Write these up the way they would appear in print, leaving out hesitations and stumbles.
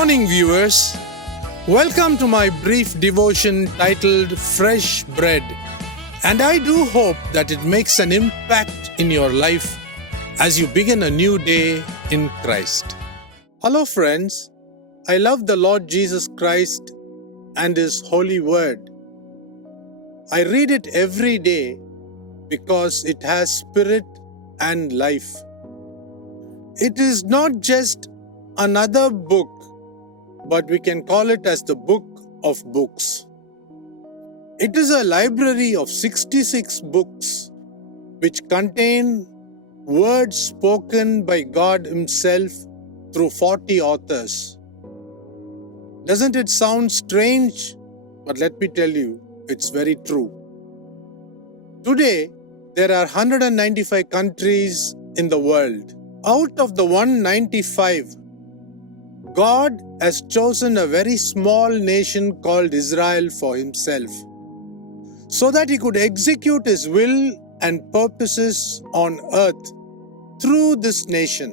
morning, viewers. Welcome to my brief devotion titled Fresh Bread. And I do hope that it makes an impact in your life as you begin a new day in Christ. Hello, friends. I love the Lord Jesus Christ and His holy word. I read it every day because it has spirit and life. It is not just another book, but we can call it as the book of books. It is a library of 66 books which contain words spoken by God Himself through 40 authors. Doesn't it sound strange? But let me tell you, it's very true. Today, there are 195 countries in the world. Out of the 195, God has chosen a very small nation called Israel for Himself, so that He could execute His will and purposes on earth through this nation.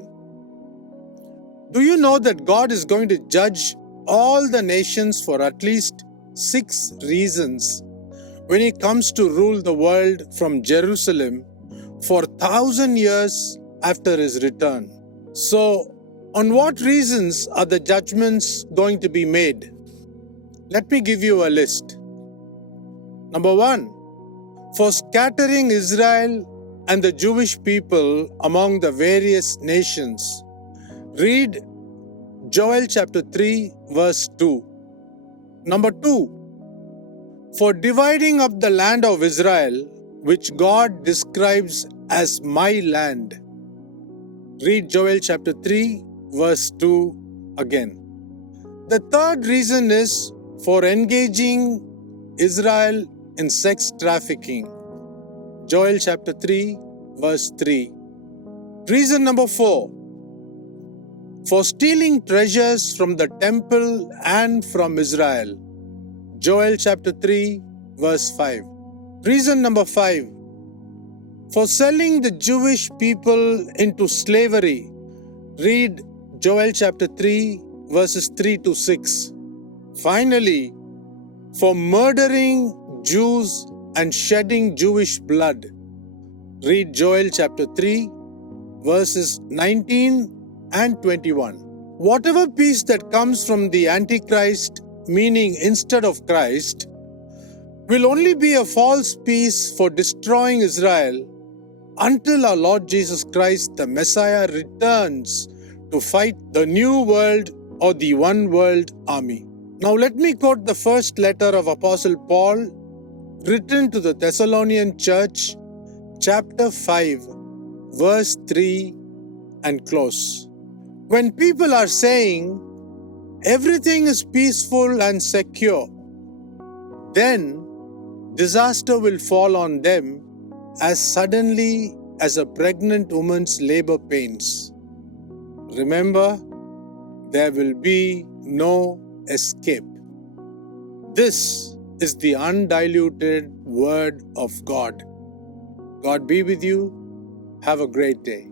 Do you know that God is going to judge all the nations for at least 6 reasons when He comes to rule the world from Jerusalem for 1,000 years after His return? So, on what reasons are the judgments going to be made? Let me give you a list. Number 1, for scattering Israel and the Jewish people among the various nations. Read Joel chapter 3 verse 2. Number 2, for dividing up the land of Israel, which God describes as my land. Read Joel chapter 3 verse 2 again. The third reason is for engaging Israel in sex trafficking. Joel chapter 3 verse 3. Reason number 4, for stealing treasures from the temple and from Israel. Joel chapter 3 verse 5. Reason number 5, for selling the Jewish people into slavery. Read Joel chapter 3 verses 3 to 6. Finally, for murdering Jews and shedding Jewish blood. Read Joel chapter 3 verses 19 and 21. Whatever peace that comes from the Antichrist, meaning instead of Christ, will only be a false peace for destroying Israel until our Lord Jesus Christ, the Messiah, returns to fight the new world or the one world army. Now let me quote the first letter of Apostle Paul written to the Thessalonian church, chapter 5, verse 3 and close. When people are saying everything is peaceful and secure, then disaster will fall on them as suddenly as a pregnant woman's labor pains. Remember, there will be no escape. This is the undiluted Word of God. God be with you. Have a great day.